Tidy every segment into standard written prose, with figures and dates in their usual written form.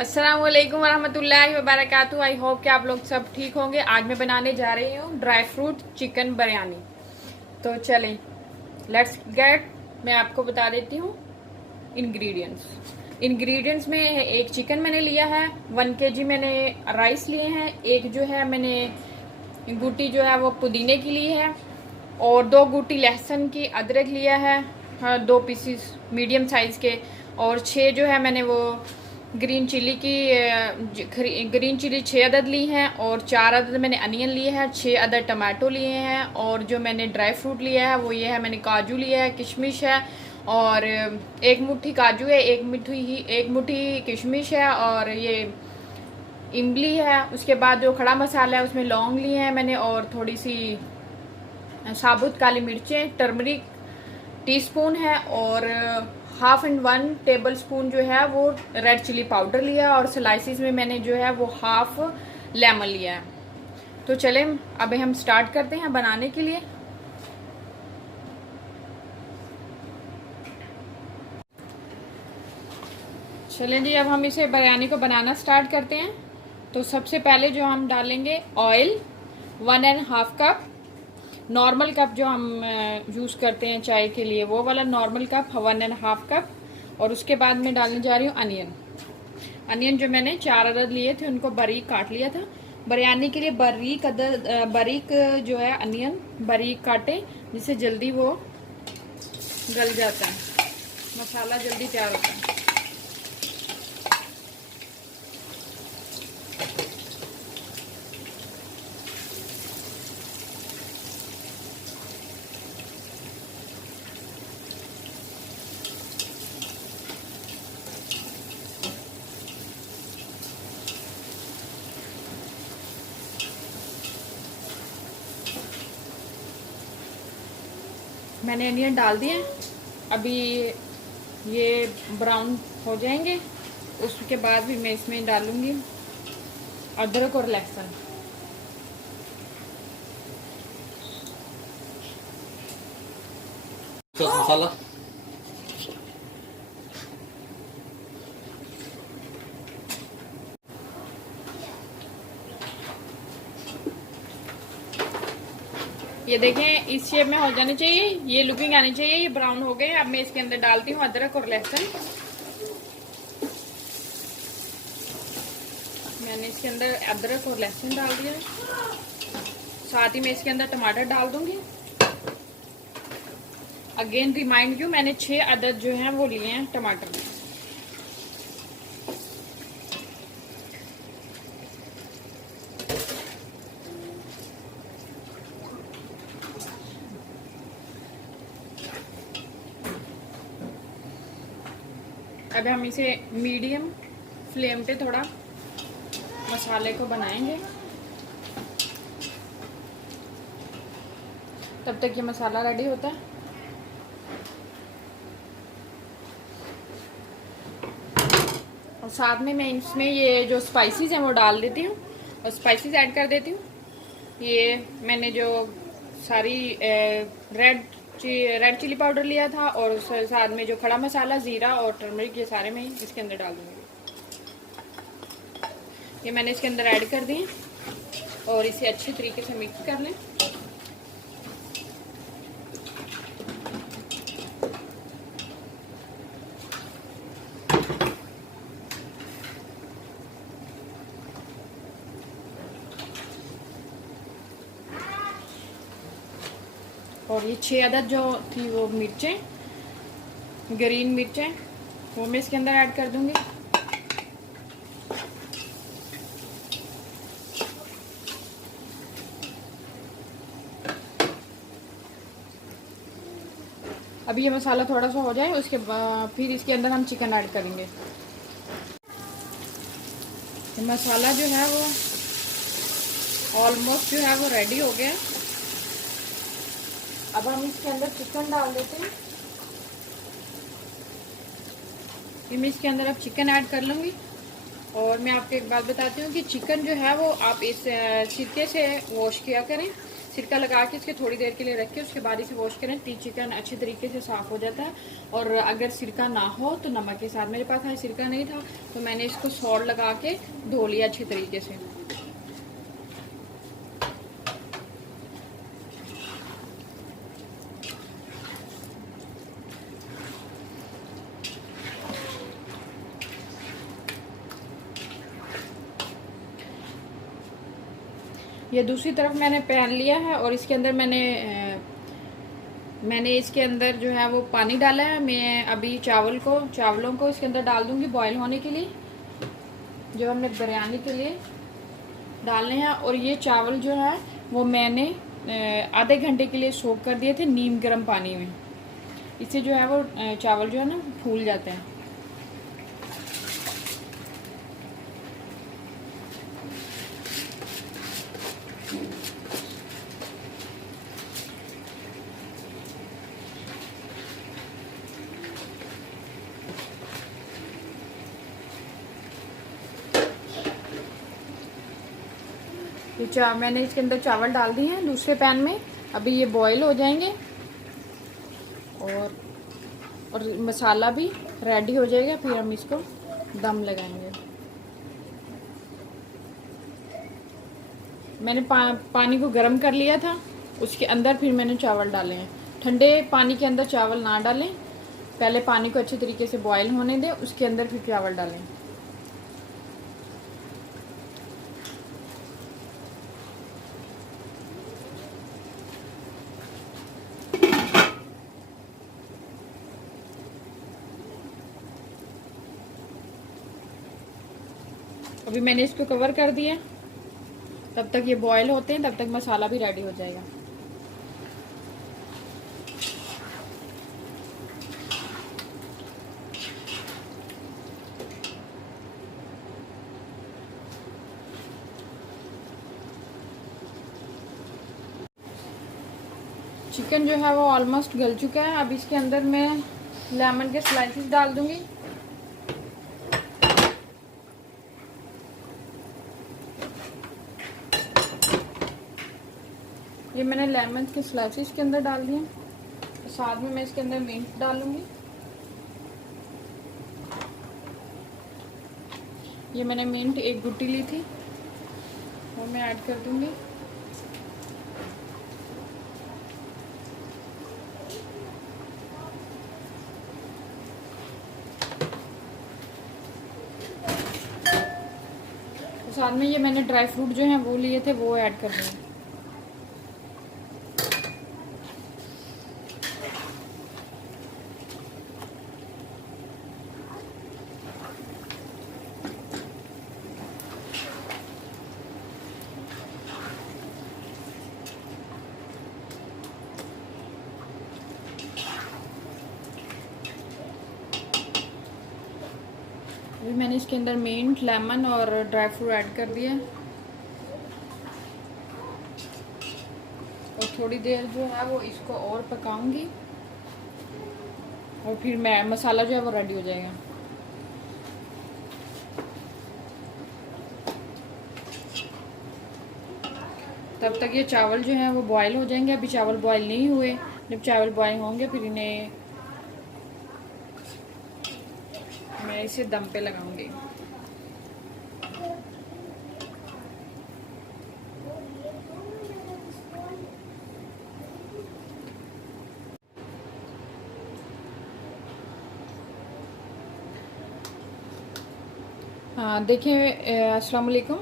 अस्सलामुअलैकुम वरहमतुल्लाहि वबरकातुहू। I hope कि आप लोग सब ठीक होंगे। आज मैं बनाने जा रही हूँ ड्राई फ्रूट चिकन बिरयानी। तो चलें, लेट्स गेट। मैं आपको बता देती हूँ इंग्रेडिएंट्स में एक चिकन मैंने लिया है, 1 kg मैंने राइस लिए हैं, एक जो है मैंने गुटी जो है वो पुदीने की ली है, और 2 गुटी लहसुन की अदरक लिया है, 2 पीसीस मीडियम साइज के, और 6 जो है मैंने वो ग्रीन चिली 6 अदद ली हैं, और 4 अदद मैंने अनियन लिए हैं, 6 अदद टमाटो लिए हैं, और जो मैंने ड्राई फ्रूट लिया है वो ये है, मैंने काजू लिया है, किशमिश है, और 1 मुट्ठी काजू है, 1 मुट्ठी किशमिश है, और ये इमली है। उसके बाद जो खड़ा मसाला है उसमें लौंग लिए हैं मैंने, और थोड़ी सी साबुत काली मिर्चें, टर्मरिक टीस्पून है, और 1/2 टेबल स्पून जो है वो रेड चिली पाउडर लिया, और स्लाइसिस में मैंने जो है वो 1/2 लेमन लिया है। तो चलें अब हम स्टार्ट करते हैं बनाने के लिए। चलें जी, अब हम इसे बिरयानी को बनाना स्टार्ट करते हैं। तो सबसे पहले जो हम डालेंगे ऑयल 1.5 कप, नॉर्मल कप जो हम यूज़ करते हैं चाय के लिए वो वाला नॉर्मल कप 1.5 कप। और उसके बाद मैं डालने जा रही हूँ अनियन जो मैंने 4 अदद लिए थे उनको बारीक काट लिया था। बिरयानी के लिए बारीक जो है अनियन बारीक काटे, जिससे जल्दी वो गल जाता है, मसाला जल्दी तैयार होता है। मैंने अनियन डाल दिए, अभी ये ब्राउन हो जाएंगे। उसके बाद भी मैं इसमें डालूंगी अदरक और लहसुन। मसाला ये देखें इस शेप में हो जाने चाहिए, ये लुकिंग आनी चाहिए। ये ब्राउन हो गए। अब मैं इसके अंदर डालती हूँ अदरक और लहसुन। मैंने इसके अंदर अदरक और लहसुन डाल दिया, साथ ही मैं इसके अंदर टमाटर डाल दूंगी। अगेन रिमाइंड यू, मैंने 6 अदद जो हैं वो लिए हैं टमाटर। अब हम इसे मीडियम फ्लेम पे थोड़ा मसाले को बनाएंगे। तब तक ये मसाला रेडी होता है। और साथ में मैं इसमें ये जो स्पाइसेस हैं वो डाल देती हूँ, और स्पाइसेस ऐड कर देती हूँ। ये मैंने जो सारी रेड चिली पाउडर लिया था, और साथ में जो खड़ा मसाला, जीरा और टर्मरिक, ये सारे मैं इसके अंदर डाल दूँगी। ये मैंने इसके अंदर ऐड कर दिए, और इसे अच्छी तरीके से मिक्स कर लें। और ये 6 अदद जो थी वो मिर्चें, ग्रीन मिर्चें, वो मैं इसके अंदर ऐड कर दूंगी। अभी ये मसाला थोड़ा सा हो जाए, उसके बाद फिर इसके अंदर हम चिकन ऐड करेंगे। ये मसाला जो है वो ऑलमोस्ट जो है वो रेडी हो गया। अब हम इसके अंदर चिकन डाल देते हैं। ये मैं इसके अंदर अब चिकन ऐड कर लूँगी। और मैं आपको एक बात बताती हूँ कि चिकन जो है वो आप इस सिरके से वॉश किया करें, सिरका लगा के इसके थोड़ी देर के लिए रख के उसके बाद इसे वॉश करें। चिकन अच्छी तरीके से साफ़ हो जाता है। और अगर सिरका ना हो तो नमक के साथ, मेरे पास सिरका नहीं था तो मैंने इसको सॉल्ट लगा के धो लिया अच्छी तरीके से। ये दूसरी तरफ मैंने पैन लिया है और इसके अंदर मैंने इसके अंदर जो है वो पानी डाला है। मैं अभी चावलों को इसके अंदर डाल दूंगी बॉईल होने के लिए, जो हमने बिरयानी के लिए डालने हैं। और ये चावल जो है वो मैंने आधे घंटे के लिए सोक कर दिए थे नीम गर्म पानी में। इससे जो है वो चावल जो है ना फूल जाते हैं। तो मैंने इसके अंदर चावल डाल दिए हैं दूसरे पैन में। अभी ये बॉईल हो जाएंगे और मसाला भी रेडी हो जाएगा, फिर हम इसको दम लगाएंगे। मैंने पानी को गर्म कर लिया था, उसके अंदर फिर मैंने चावल डाले हैं। ठंडे पानी के अंदर चावल ना डालें, पहले पानी को अच्छे तरीके से बॉईल होने दें, उसके अंदर फिर चावल डालें। अभी मैंने इसको कवर कर दिया, तब तक ये बॉईल होते हैं, तब तक मसाला भी रेडी हो जाएगा। चिकन जो है वो ऑलमोस्ट गल चुका है। अब इसके अंदर मैं लेमन के स्लाइसेस डाल दूंगी। ये मैंने लेमन के स्लाइसेस के अंदर डाल दिए। साथ में मैं इसके अंदर मिंट डालूंगी। ये मैंने मिंट एक गुट्टी ली थी, वो मैं ऐड कर दूंगी। साथ में ये मैंने ड्राई फ्रूट जो हैं वो लिए थे, वो ऐड कर देंगे। अभी मैंने इसके अंदर मिंट, लेमन और ड्राई फ्रूट ऐड कर दिया। और थोड़ी देर जो है वो इसको और पकाऊंगी और फिर मैं मसाला जो है वो रेडी हो जाएगा। तब तक ये चावल जो है वो बॉईल हो जाएंगे। अभी चावल बॉईल नहीं हुए, जब चावल बॉईल होंगे फिर इन्हें मैं इसे दम पे लगाऊंगी। हाँ देखिए, अस्सलाम वालेकुम,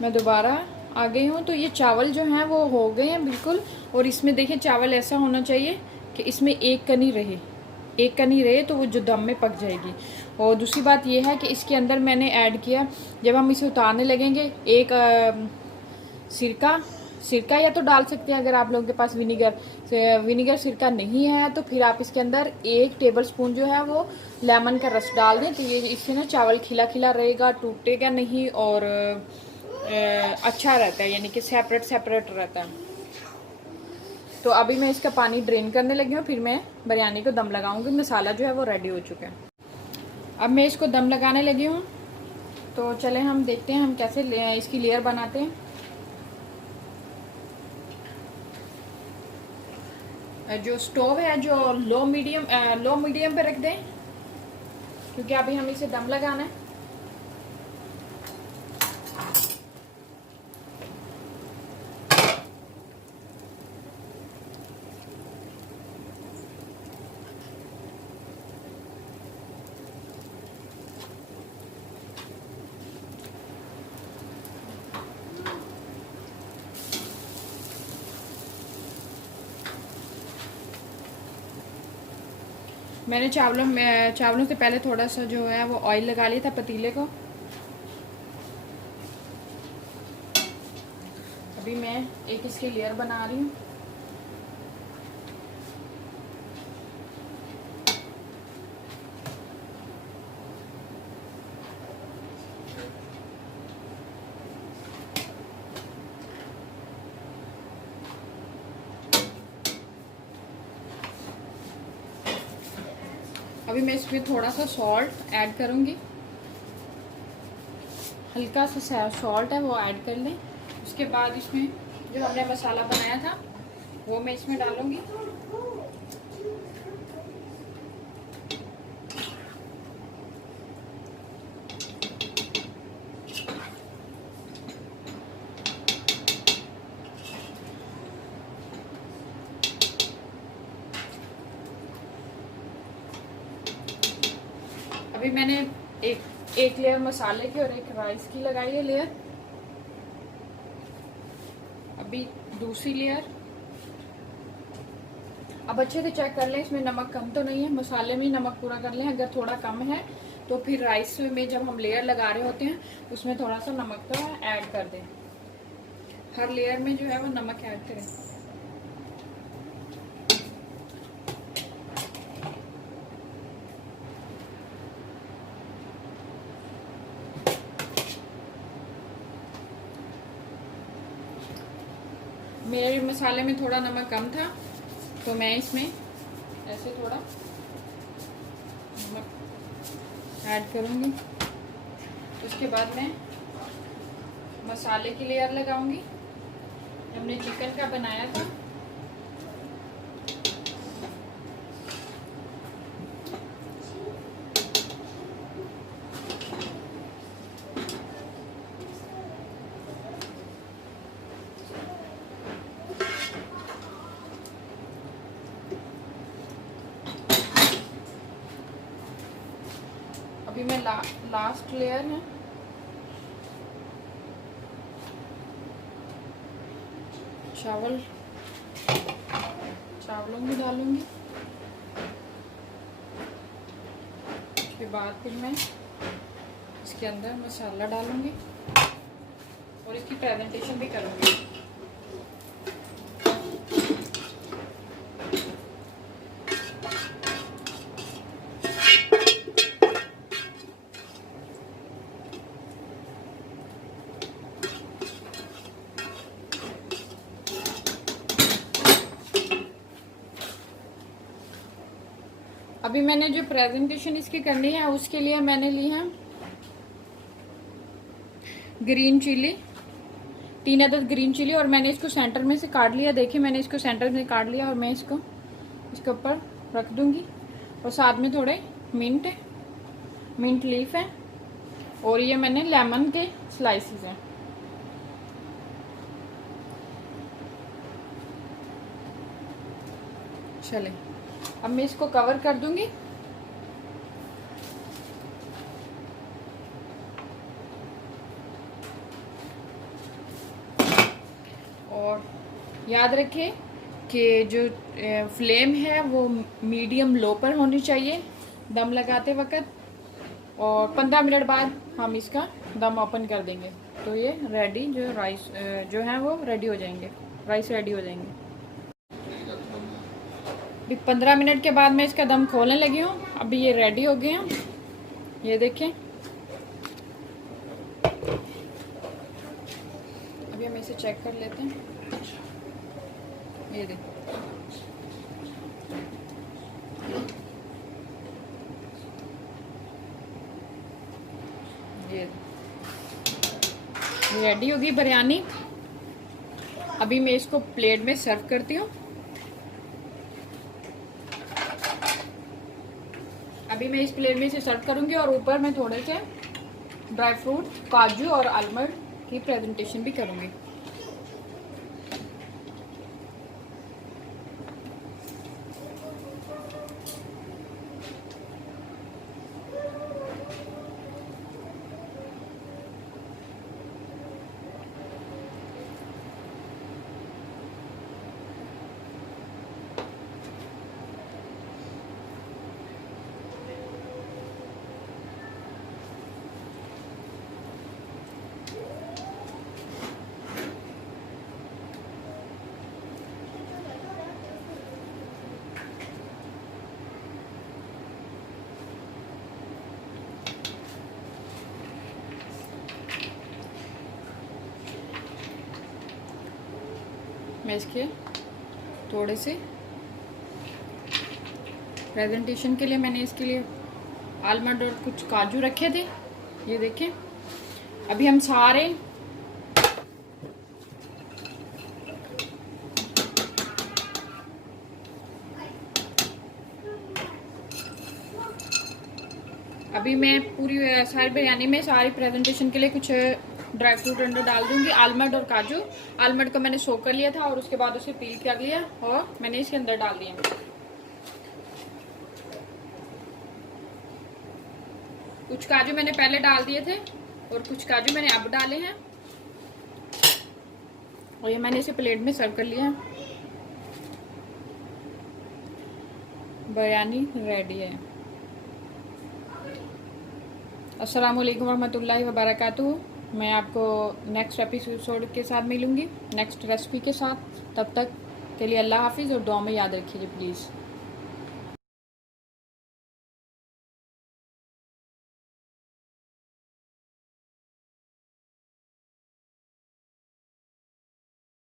मैं दोबारा आ गई हूँ। तो ये चावल जो हैं वो हो गए हैं बिल्कुल। और इसमें देखिए चावल ऐसा होना चाहिए कि इसमें एक कनी रहे तो वो जो दम में पक जाएगी। और दूसरी बात ये है कि इसके अंदर मैंने ऐड किया, जब हम इसे उतारने लगेंगे, एक सिरका या तो डाल सकते हैं अगर आप लोगों के पास विनीगर सिरका नहीं है तो फिर आप इसके अंदर 1 टेबल स्पून जो है वो लेमन का रस डाल दें। तो ये इससे ना चावल खिला खिला रहेगा, टूटेगा नहीं और अच्छा रहता है, यानी कि सेपरेट रहता है। तो अभी मैं इसका पानी ड्रेन करने लगी हूँ, फिर मैं बिरयानी को दम लगाऊंगी। मसाला जो है वो रेडी हो चुका है। अब मैं इसको दम लगाने लगी हूँ। तो चले हम देखते हैं हम कैसे इसकी लेयर बनाते हैं। जो स्टोव है जो लो मीडियम पे रख दें, क्योंकि अभी हम इसे दम लगाना है। मैंने चावलों से पहले थोड़ा सा जो है वो ऑयल लगा लिया था पतीले को। अभी मैं एक इसकी लेयर बना रही हूँ। अभी मैं इसमें थोड़ा सा सॉल्ट ऐड करूँगी, हल्का सा सॉल्ट है वो ऐड कर लें। उसके बाद इसमें जो हमने मसाला बनाया था वो मैं इसमें डालूँगी। अभी मैंने एक लेयर मसाले की और एक राइस की लगाई है लेयर। अभी दूसरी लेयर। अब अच्छे से चेक कर लें इसमें नमक कम तो नहीं है, मसाले में ही नमक पूरा कर लें। अगर थोड़ा कम है तो फिर राइस में जब हम लेयर लगा रहे होते हैं उसमें थोड़ा सा नमक का ऐड कर दें। हर लेयर में जो है वो नमक ऐड करें। मेरे मसाले में थोड़ा नमक कम था तो मैं इसमें ऐसे थोड़ा नमक ऐड करूँगी। उसके बाद मैं मसाले की लेयर लगाऊंगी। हमने चिकन का बनाया था। अभी मैं लास्ट लेयर है चावलों में डालूंगी। उसके बाद फिर मैं इसके अंदर मसाला डालूंगी और इसकी प्रेजेंटेशन भी करूंगी। अभी मैंने जो प्रेजेंटेशन इसकी करनी है उसके लिए मैंने ली है ग्रीन चिली, 3 अदद ग्रीन चिली, और मैंने इसको सेंटर में से काट लिया। देखिए मैंने इसको सेंटर में काट लिया और मैं इसको इसके ऊपर रख दूंगी। और साथ में थोड़े मिंट लीफ है और ये मैंने लेमन के स्लाइसेस हैं। चले अब मैं इसको कवर कर दूंगी। और याद रखें कि जो फ्लेम है वो मीडियम लो पर होनी चाहिए दम लगाते वक्त। और 15 मिनट बाद हम इसका दम ओपन कर देंगे तो ये रेडी जो राइस जो है वो रेडी हो जाएंगे, राइस रेडी हो जाएंगे। 15 मिनट के बाद मैं इसका दम खोलने लगी हूँ। अभी ये रेडी हो गए हैं, ये देखें। अभी हम इसे चेक कर लेते हैं। ये देखें ये रेडी होगी बिरयानी। अभी मैं इसको प्लेट में सर्व करती हूँ। अभी मैं इस प्लेट में इसे सर्व करूँगी और ऊपर मैं थोड़े से ड्राई फ्रूट, काजू और आलमंड की प्रेजेंटेशन भी करूँगी। मैं इसके थोड़े से प्रेजेंटेशन के लिए मैंने इसके लिए आलमंड और कुछ काजू रखे थे, ये देखें। अभी हम सारे अभी मैं पूरी सारी बिरयानी में सारी प्रेजेंटेशन के लिए कुछ ड्राई फ्रूट अंदर डाल दूंगी, आलमंड और काजू। आलमंड को मैंने सोक कर लिया था और उसके बाद उसे पील कर लिया और मैंने इसके अंदर डाल दिया। कुछ काजू मैंने पहले डाल दिए थे और कुछ काजू मैंने अब डाले हैं और ये मैंने इसे प्लेट में सर्व कर लिया है। बिरयानी रेडी है। अस्सलाम वालेकुम रहमतुल्लाहि व बरकातुहू। मैं आपको नेक्स्ट एपिसोड के साथ मिलूंगी, नेक्स्ट रेसिपी के साथ। तब तक के लिए अल्लाह हाफिज़ और दुआ में याद रखिए प्लीज़।